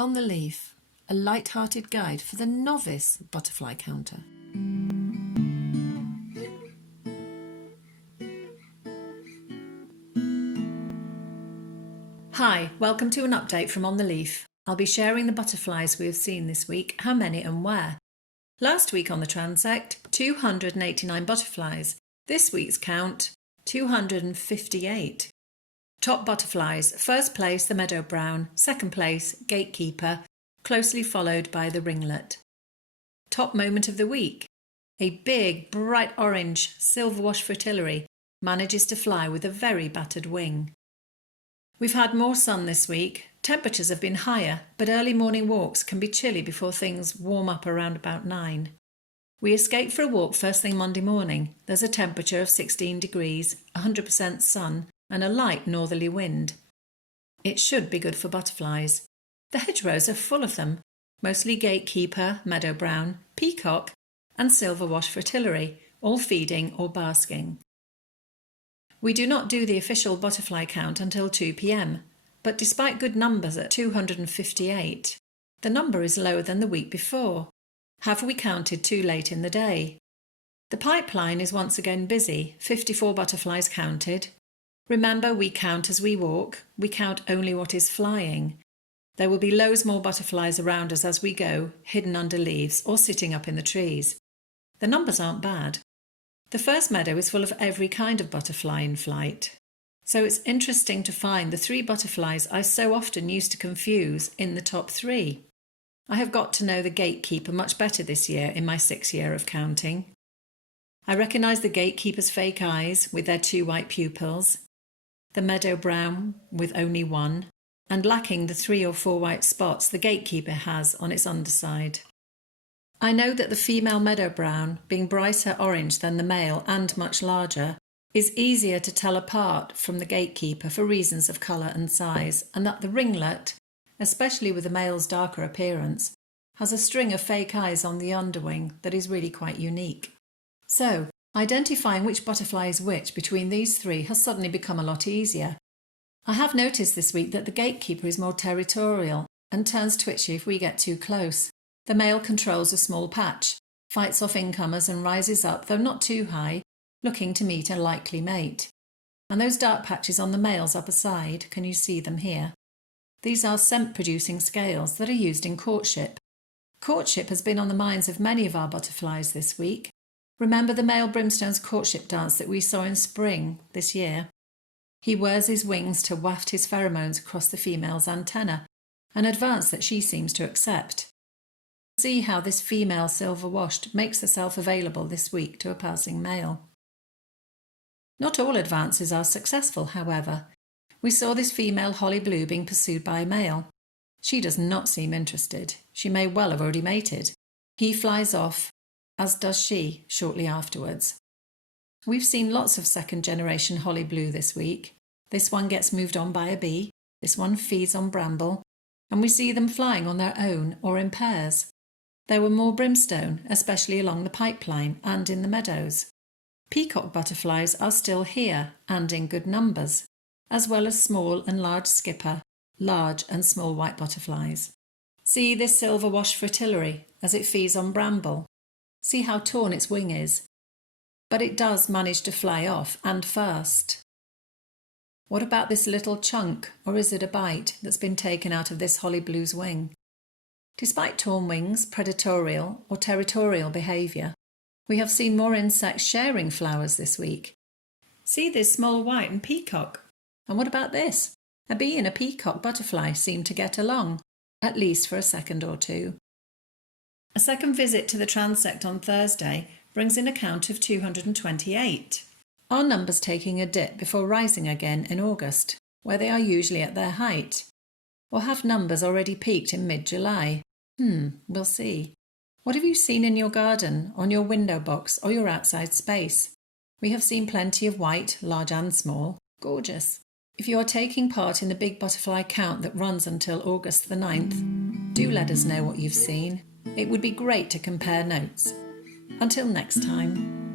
On the Leaf, a light-hearted guide for the novice butterfly counter. Hi, welcome to an update from On the Leaf. I'll be sharing the butterflies we have seen this week, how many and where. Last week on the transect, 289 butterflies. This week's count, 258. Top butterflies: first place the Meadow Brown, second place Gatekeeper, closely followed by the Ringlet. Top moment of the week: a big bright orange Silver Washed Fritillary manages to fly with a very battered wing. We've had more sun this week. Temperatures have been higher, but early morning walks can be chilly before things warm up around about 9. We escaped for a walk first thing Monday morning. There's a temperature of 16 degrees, 100% sun, and a light northerly wind. It should be good for butterflies. The hedgerows are full of them, mostly Gatekeeper, Meadow Brown, Peacock and Silver Washed Fritillary, all feeding or basking. We do not do the official butterfly count until 2 p.m, but despite good numbers at 258, the number is lower than the week before. Have we counted too late in the day? The pipeline is once again busy, 54 butterflies counted. Remember, we count as we walk, we count only what is flying. There will be loads more butterflies around us as we go, hidden under leaves or sitting up in the trees. The numbers aren't bad. The first meadow is full of every kind of butterfly in flight. So it's interesting to find the 3 butterflies I so often used to confuse in the top 3. I have got to know the Gatekeeper much better this year in my 6th year of counting. I recognise the Gatekeeper's fake eyes with their 2 white pupils, the Meadow Brown with only 1, and lacking the 3 or 4 white spots the Gatekeeper has on its underside. I know that the female Meadow Brown, being brighter orange than the male and much larger, is easier to tell apart from the Gatekeeper for reasons of colour and size, and that the Ringlet, especially with the male's darker appearance, has a string of fake eyes on the underwing that is really quite unique. So, identifying which butterfly is which between these 3 has suddenly become a lot easier. I have noticed this week that the Gatekeeper is more territorial and turns twitchy if we get too close. The male controls a small patch, fights off incomers and rises up, though not too high, looking to meet a likely mate. And those dark patches on the male's upper side, can you see them here? These are scent-producing scales that are used in courtship. Courtship has been on the minds of many of our butterflies this week. Remember the male brimstone's courtship dance that we saw in spring this year? He wears his wings to waft his pheromones across the female's antenna, an advance that she seems to accept. See how this female silver washed makes herself available this week to a passing male. Not all advances are successful, however. We saw this female holly blue being pursued by a male. She does not seem interested. She may well have already mated. He flies off, as does she, shortly afterwards. We've seen lots of second-generation holly blue this week. This one gets moved on by a bee, this one feeds on bramble, and we see them flying on their own or in pairs. There were more brimstone, especially along the pipeline and in the meadows. Peacock butterflies are still here and in good numbers, as well as small and large skipper, large and small white butterflies. See this Silver Washed Fritillary as it feeds on bramble. See how torn its wing is. But it does manage to fly off, and fast. What about this little chunk, or is it a bite, that's been taken out of this holly blue's wing? Despite torn wings, predatorial or territorial behaviour, we have seen more insects sharing flowers this week. See this small white and peacock. And what about this? A bee and a peacock butterfly seem to get along, at least for a second or 2. A second visit to the transect on Thursday brings in a count of 228. Our numbers taking a dip before rising again in August, where they are usually at their height. Or have numbers already peaked in mid-July? We'll see. What have you seen in your garden, on your window box or your outside space? We have seen plenty of white, large and small. Gorgeous. If you are taking part in the big butterfly count that runs until August the 9th, do let us know what you've seen. It would be great to compare notes. Until next time.